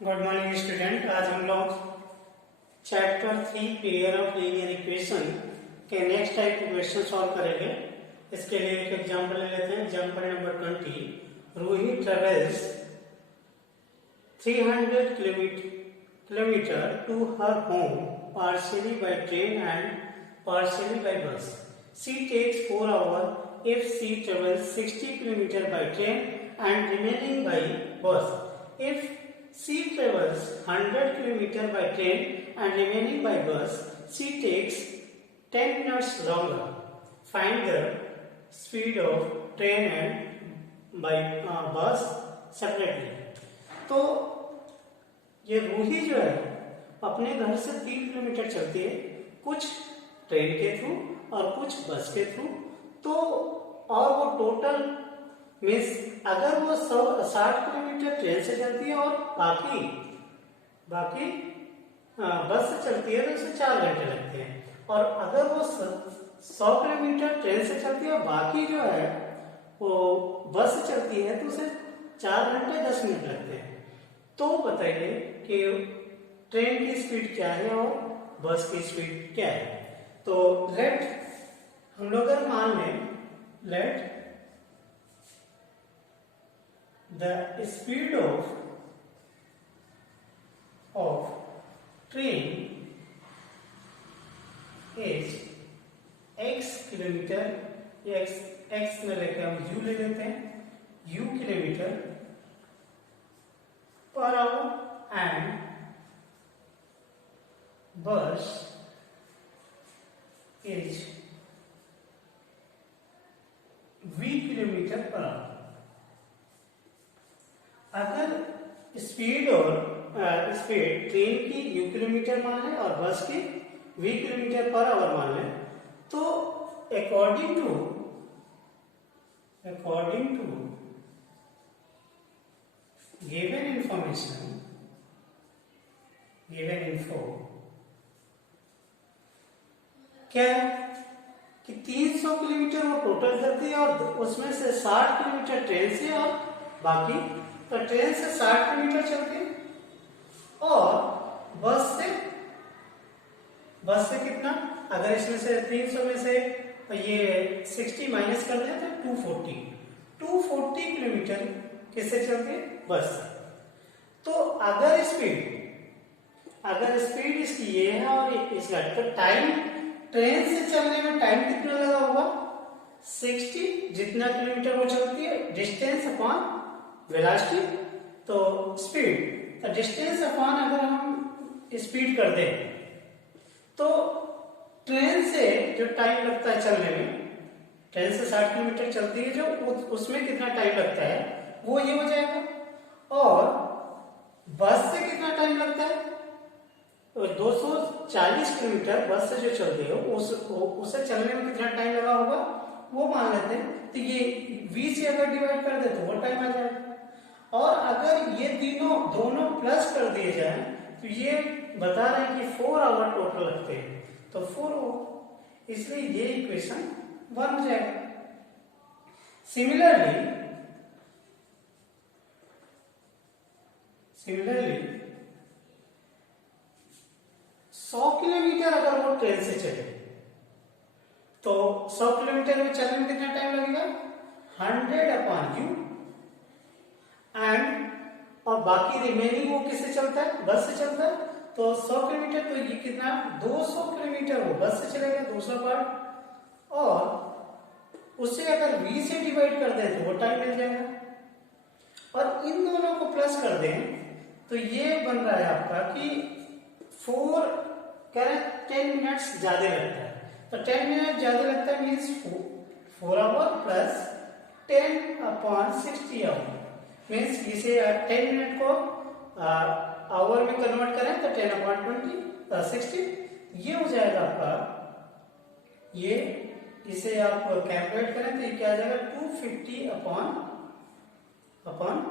Good morning student. आज हम लोग chapter 3 pair of linear equation के नेक्स्ट टाइप के क्वेश्चन सॉल्व करेंगे। इसके लिए एक एग्जांपल ले लेते हैं। Example number 20। Ruhi travels 300 kilometre to her home partially by train and partially by bus. She takes 4 hours if she travels 60 km by train and remaining by bus. If she travels 100 km by train and remaining by bus, she takes 10 minutes longer. Find the speed of train and by bus separately. तो ये रूही जो है अपने घर से 3 kilometre चलती है, कुछ ट्रेन के थ्रू और कुछ बस के थ्रू। तो और वो टोटल मीन्स अगर वो 60 किलोमीटर ट्रेन से चलती है और बाकी बस से चलती है तो उसे 4 घंटे लगते हैं। और अगर वो 100 किलोमीटर ट्रेन से चलती है और बाकी जो है वो बस से चलती है तो उसे 4 घंटे 10 मिनट लगते हैं। तो बताइए कि ट्रेन की स्पीड क्या है और बस की स्पीड क्या है। तो लेट हम लोग अगर मान लें let the speed of train is x kilometre, x में लेकर हम u ले लेते हैं, u kilometre per hour and bus is v kilometre per hour. अगर स्पीड ट्रेन की u किलोमीटर मान लें और बस की v किलोमीटर पर आवर मान लें तो अकॉर्डिंग टू गिवन इन्फो क्या है कि 300 किलोमीटर वो टोटल करती है और उसमें से 60 किलोमीटर ट्रेन से और बाकी तो ट्रेन से 60 किलोमीटर चलती है और बस से कितना, अगर इसमें से 300 में से ये 60 माइनस कर दें तो 240 किलोमीटर किससे चलती है, बस से। तो अगर स्पीड इसकी ये है और इसका तो टाइम ट्रेन से चलने में टाइम कितना लगा होगा 60, जितना किलोमीटर वो चलती है डिस्टेंस अपॉन वेलोसिटी। तो स्पीड तो डिस्टेंस अपॉन अगर हम स्पीड कर दें तो ट्रेन से जो टाइम लगता है चलने में, ट्रेन से 60 किलोमीटर चलती है जो उसमें कितना टाइम लगता है वो ये हो जाएगा। और बस से कितना टाइम लगता है 240 किलोमीटर बस से जो चलती है उसे चलने में कितना टाइम लगा होगा वो मान लेते हैं। तो ये v से अगर डिवाइड कर दे तो वो टाइम आ जाएगा। और अगर ये दोनों प्लस कर दिए जाए तो ये बता रहे हैं कि 4 आवर टोटल लगते हैं, तो 4 आवर, इसलिए ये इक्वेशन 1 हो जाएगा। सिमिलरली 100 किलोमीटर अगर वो ट्रेन से चले तो 100 किलोमीटर में चलने में कितना टाइम लगेगा 100/u एंड और बाकी रिमेनिंग वो किससे चलता है, बस से चलता है। तो 100 किलोमीटर तो ये कितना 200 किलोमीटर वो बस से चलेगा, दूसरा पार्ट। और उसे अगर v से डिवाइड कर दें तो वो टाइम मिल जाएगा। और इन दोनों को प्लस कर दें तो ये बन रहा है आपका कि 10 मिनट्स ज्यादा लगता है। तो 10 मिनट ज्यादा लगता है means 4 hour plus 10/60 hour means इसे 10 मिनट को आवर में कन्वर्ट करें तो 10/60 ये हो जाएगा आपका। ये इसे आप कैलकुलेट करें तो ये क्या आ जाएगा 250 अपॉन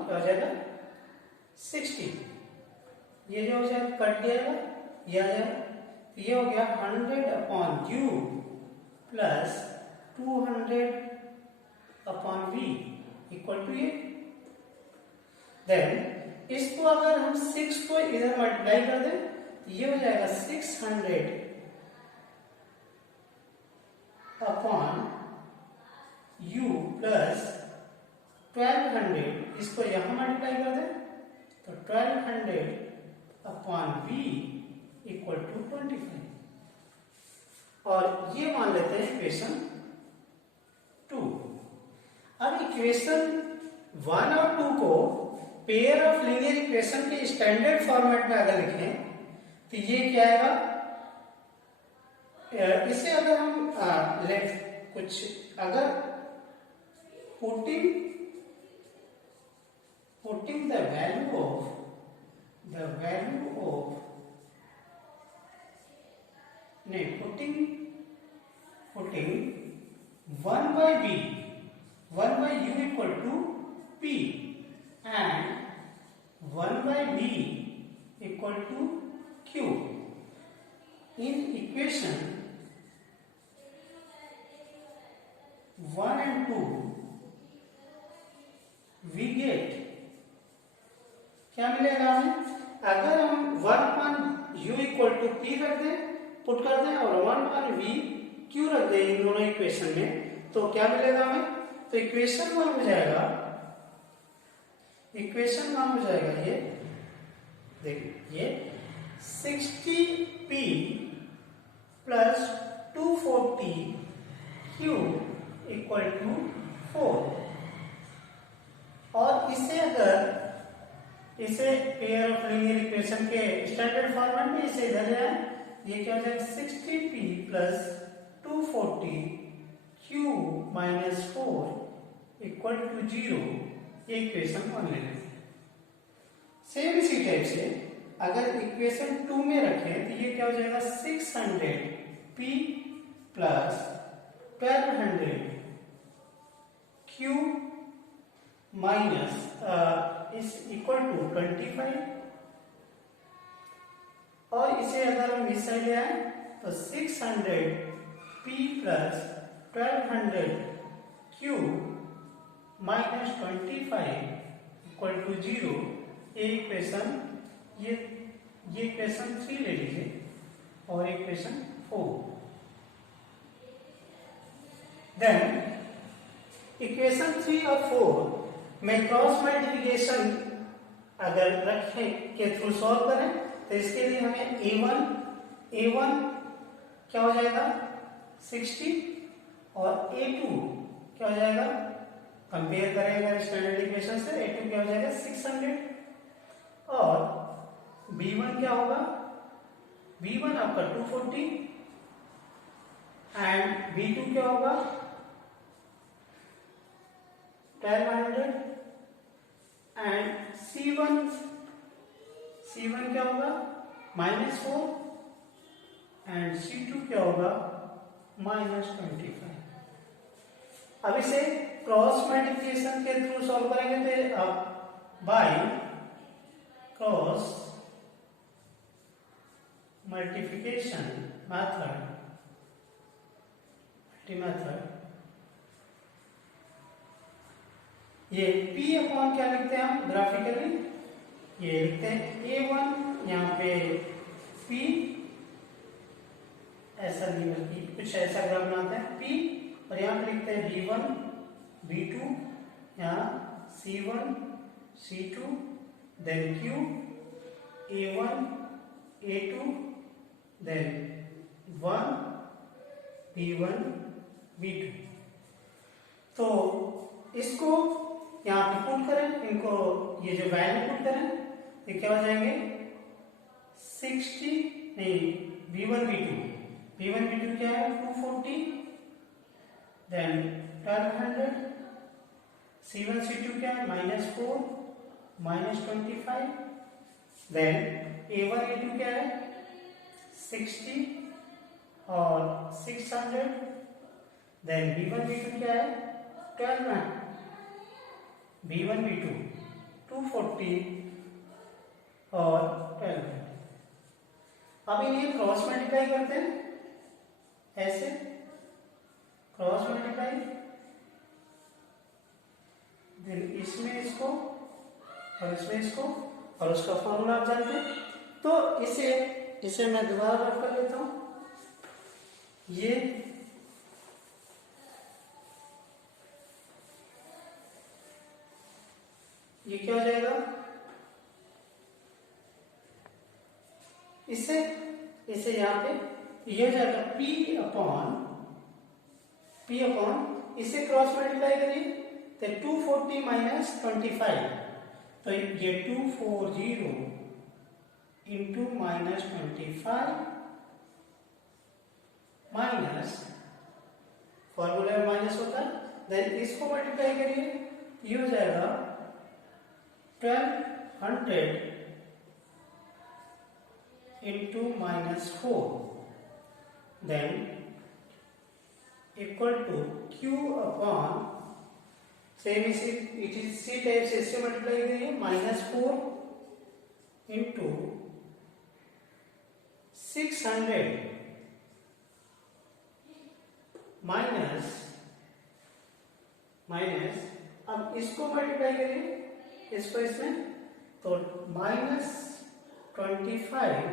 क्या हो जाएगा 60। ये जो हो जाएगा कट जाएगा, ये आ जाएगा, ये हो गया 100/u plus 200/v equal to ये। देन इसको अगर हम 6 को इधर मल्टीप्लाई कर दें तो ये हो जाएगा 600 अपॉन u प्लस 1200, इसको यहां मल्टीप्लाई कर दें तो 1200 अपॉन v इक्वल टू 25, और ये मान लेते हैं इक्वेशन 2। अब इक्वेशन 1 और 2 को पेयर ऑफ लीनियर इक्वेशन के स्टैंडर्ड फॉर्मेट में अगर लिखें तो ये क्या आएगा, इसे अगर हम कुछ अगर putting the value of 1 by b, 1 by u equal to p and 1 by b equal to q in equation 1 and 2 we get क्या मिलेगा हमें, अगर हम 1 u इक्वल टू पी रख दें, पुट कर दें और 1 v q रख दें इन दोनों इक्वेशन में, तो क्या मिलेगा हमें, तो इक्वेशन 1 हो जाएगा, ये देखिए ये 60p plus 240q equal to 4, और इसे पेयर ऑफ लीनियर इक्वेशन के स्टैंडर्ड फॉर्मेट में इसे इधर ले आए, ये क्या हो जाएगा 60p plus 240q minus 4 equal to 0, ये इक्वेशन 1 ले लेते हैं। सेम इसी टाइप से अगर इक्वेशन 2 में रखें तो ये क्या हो जाएगा 600p प्लस 1200q माइनस इस इक्वल टू 25, और इसे अगर हम इस साइड ले आए तो 600p plus 1200q minus 25 equal to 0, ये इक्वेशन 3 ले लीजिए और इक्वेशन 4। देन इक्वेशन 3 और 4 में क्रॉस मल्टीप्लिकेशन अगर रखें के थ्रू सॉल्व करें तो इसके लिए हमें a1 क्या हो जाएगा 60 और a2 क्या हो जाएगा, कंपेयर करेंगे स्टैंडर्ड इक्वेशन से, a2 क्या हो जाएगा 600, और b1 क्या होगा, b1 आपका 240 एंड b2 क्या होगा 1200 एंड C1 क्या होगा -4 एंड C2 क्या होगा -25। अब इसे क्रॉस मल्टीप्लिकेशन के थ्रू सॉल्व करेंगे तो आप बाय क्रॉस मल्टीप्लिकेशन मेथड ये p अपॉन क्या लिखते हैं हम ग्राफिकली, ये लिखते हैं a1 यहाँ पे p, ऐसा नहीं बल्कि कुछ ऐसा ग्राफ बनाते हैं p, और यहाँ पे लिखते हैं b1 b2, यहाँ c1 c2, then q a1 a2, then 1 b1 b2। तो इसको यहाँ पे पुट करें, इनको ये जो वैल्यू पुट करें ये क्या हो जाएंगे 60 नहीं b1 b2 क्या है 240, देन 1200, c1 c2 क्या है -4 -25, देन a1 a2 क्या है 60 और 600, देन b1 b2 क्या है 12 b1 b2 240 और 1200। अब इन्हें क्रॉस मल्टीप्लाई करते हैं, ऐसे क्रॉस मल्टीप्लाई, देन इसमें इसको और इसमें इसको, और उसका फॉर्मूला आप जानते हैं। तो इसे मैं दोबारा रफ कर लेता हूं। ये क्या हो जाएगा, इसे यहां पे ये हो जाएगा P अपॉन इसे क्रॉस मल्टीप्लाई करिए तो 240 माइनस 25, तो ये 240 इंटू माइनस 25 माइनस, फॉर्मूला में माइनस होता है, देन इसको मल्टीप्लाई करिए, ये हो जाएगा 1200 into minus 4, then equal to Q upon, same is it is C type से इससे मल्टीप्लाई करिए, -4 into 600 माइनस, अब इसको मल्टीप्लाई करिए इसको इसमें, तो -25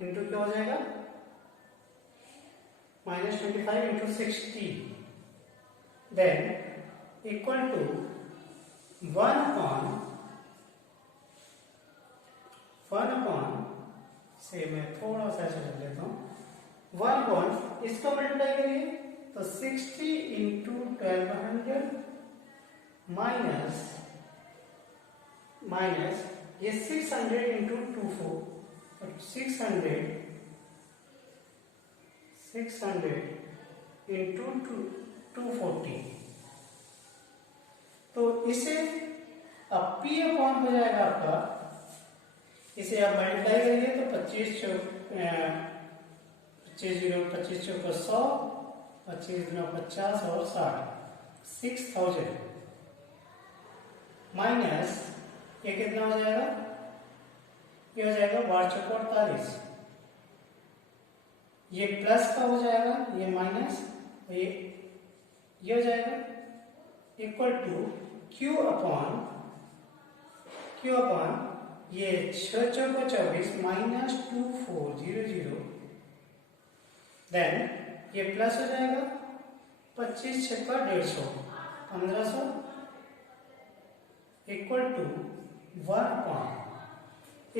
इंटू क्या हो जाएगा, -25 into 60, then equal to 1 upon से मैं थोड़ा सा ऐसे लिख लेता हूँ, 1 अपॉन इसको मल्टीप्लाई करिए तो 60 इंटू 1200 माइनस ये 600 इंटू 24, तो 600 इंटू 240, तो इसे अब P अपॉन हो जाएगा आपका, इसे आप मल्टीप्लाई करेंगे तो 25 चौक 100, 25 गुना 50 और 60, 6000 माइनस ये कितना हो जाएगा, ये हो जाएगा 1248, ये प्लस का हो जाएगा, ये माइनस, ये हो जाएगा इक्वल टू Q अपॉन ये 6 चौको 24 माइनस 2400, देन ये प्लस हो जाएगा 25 छक्का 150, 1500 इक्वल टू 1 अपॉन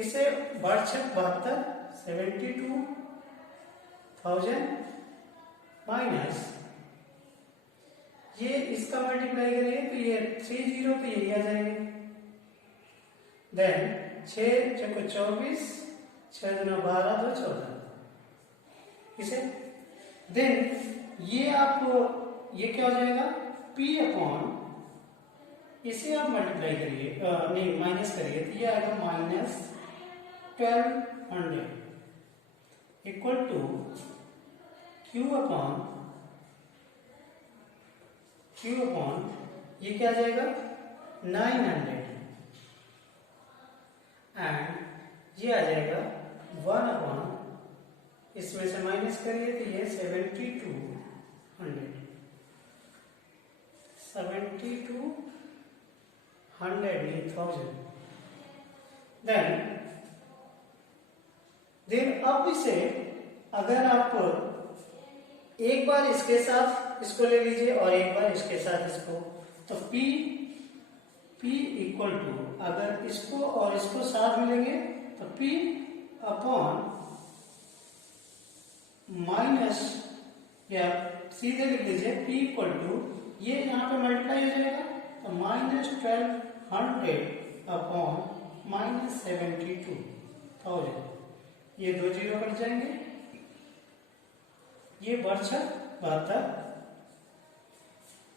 इसे 72 72,000 माइनस ये इसका मल्टीप्लाई करेंगे तो ये 30 तो यही आ जाएंगे, देन 6 चौको 24, 6 गुना 12 2 14, इसे देन ये आपको ये क्या हो जाएगा P अपॉन इसे आप मल्टीप्लाई करिए, नहीं माइनस करिए, तो ये आएगा -1200 इक्वल टू Q अपॉन ये क्या आ जाएगा 900, एंड ये आ जाएगा 1 अपॉन इसमें से माइनस करिए तो ये 7200 नहीं 1000, देन अब इसे अगर आप एक बार इसके साथ इसको ले लीजिए और एक बार इसके साथ इसको, तो P इक्वल टू अगर इसको और इसको साथ मिलेंगे तो P अपॉन माइनस, या सीधे लिख लीजिए P इक्वल टू ये यहाँ पे मल्टीप्लाई हो जाएगा तो -1200 अपॉन -72,000, ये 2 जीरो कट जाएंगे, ये बढ़ 72,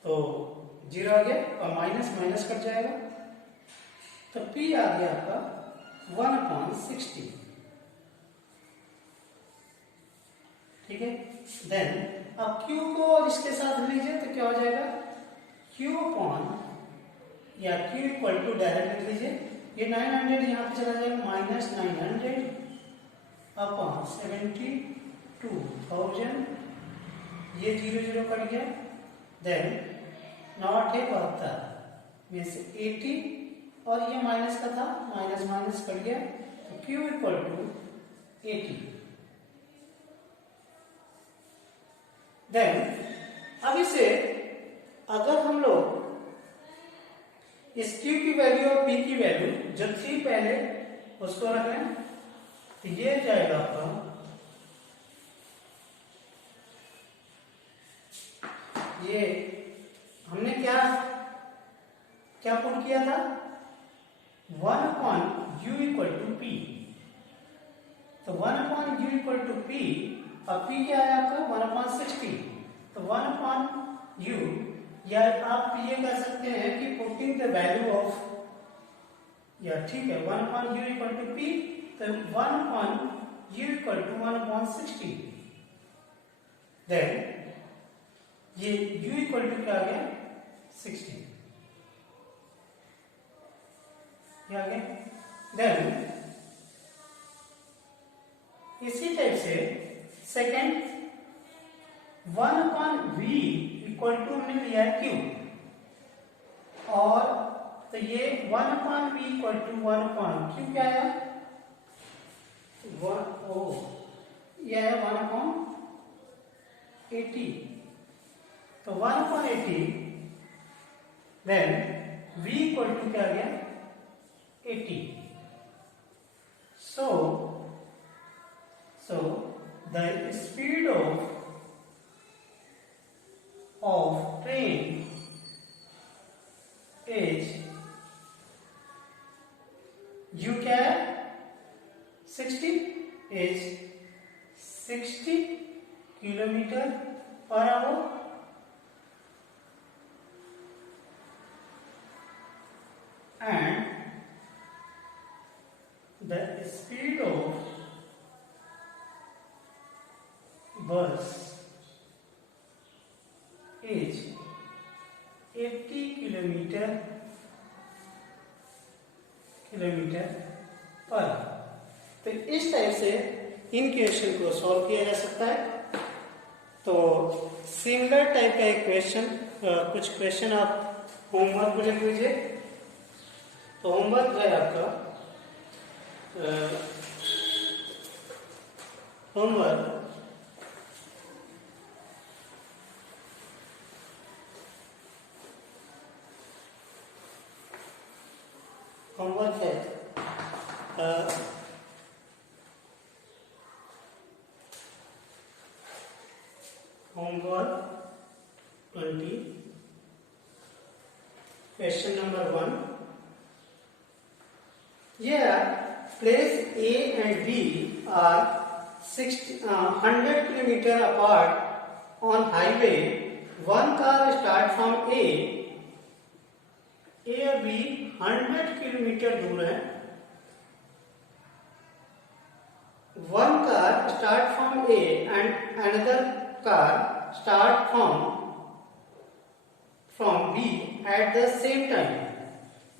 तो जीरो आ गया और माइनस माइनस कट जाएगा, तो P आ गया आपका 1 अपॉन 60, ठीक है। देन अब Q को और इसके साथ लीजिए तो क्या हो जाएगा Q अपॉन या Q इक्वल टू डायरेक्ट लिख लीजिए, ये 900 यहाँ पे चला जाएगा -900 अपॉन 72,000, ये 0 0 कट गया, देन 9 8 72 में से 80 और ये माइनस का था, माइनस माइनस कट गया, तो Q इक्वल टू 80। देन अब इसे अगर हम लोग इस Q की वैल्यू और P की वैल्यू जो थी पहले उसको रख लें, तो ये जाएगा आपका, ये हमने क्या क्या पुट किया था, 1 upon u equal to P, तो 1 upon u equal to P, और p क्या है आपका 1 upon 60, तो 1 upon u, या आप ये कह सकते हैं कि पुटिंग द वैल्यू ऑफ, या ठीक है 1 upon u equal to p, तो 1 upon u equal to 1 upon 60, then ये u इक्वल टू क्या आ गया 60, क्या आ गया। देन इसी टाइप से second 1 upon v equal to हमने लिया है q, और तो ये 1 upon v equal to 1 upon q क्या है, यह है 1 upon 80, तो 1 upon 80, then v equal to क्या आ गया 80। So the speed of train is u क्या है 60, is 60 kilometre per hour, and the speed of bus is 80 kilometre पर। तो इस टाइप से इन क्वेश्चन को सॉल्व किया जा सकता है। तो सिमिलर टाइप का एक क्वेश्चन, कुछ क्वेश्चन आप होमवर्क में लिख लीजिए। तो होमवर्क है आपका, होमवर्क है homework 20, question number 1। Place A and B are 100 km apart on highway. One car starts from A और B 100 किलोमीटर दूर है। One car starts from A and another car starts from B at the same time.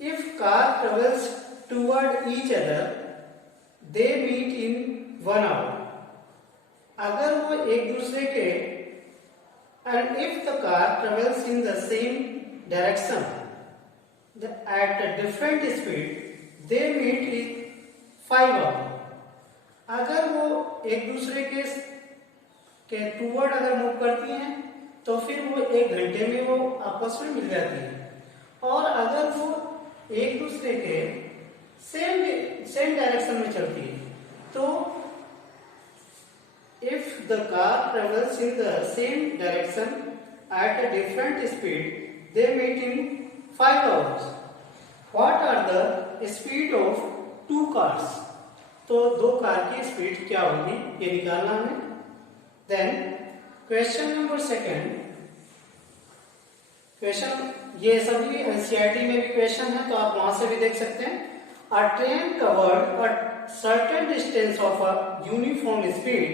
If car travels toward each other, they meet in 1 hour. अगर वो एक दूसरे के, and if the car travels in the same direction at a different speed, they meet in 5 hours. अगर वो एक दूसरे के टूवर्ड अगर मूव करती हैं तो फिर वो 1 घंटे में वो आपस में मिल जाती है। और अगर वो एक दूसरे के सेम डायरेक्शन में चलती है तो if the car travels in the same direction at a different speed, they meet in 5 hours. What are the speed of 2 cars? तो 2 कार की स्पीड क्या होगी ये निकालना हमें। देन क्वेश्चन नंबर 2, क्वेश्चन ये सभी एनसीईआरटी में भी क्वेश्चन है तो आप वहां से भी देख सकते हैं। A train covered a certain distance of a uniform speed.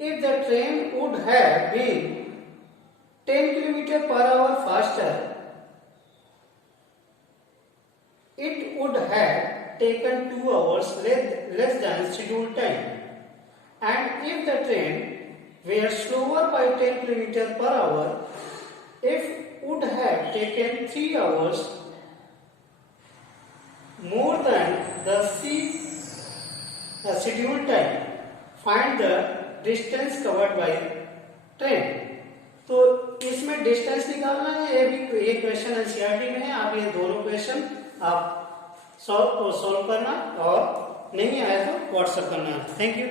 If the train would have been 10 km per hour faster, it would have taken 2 hours less than scheduled time. And if the train were slower by 10 km per hour. If would have taken 3 hours more than the scheduled time, find the distance covered by train. तो इसमें distance निकालना है, ये question NCERT में है। आप ये दोनों क्वेश्चन आप सॉल्व करना और नहीं आया तो व्हाट्सएप करना। Thank you.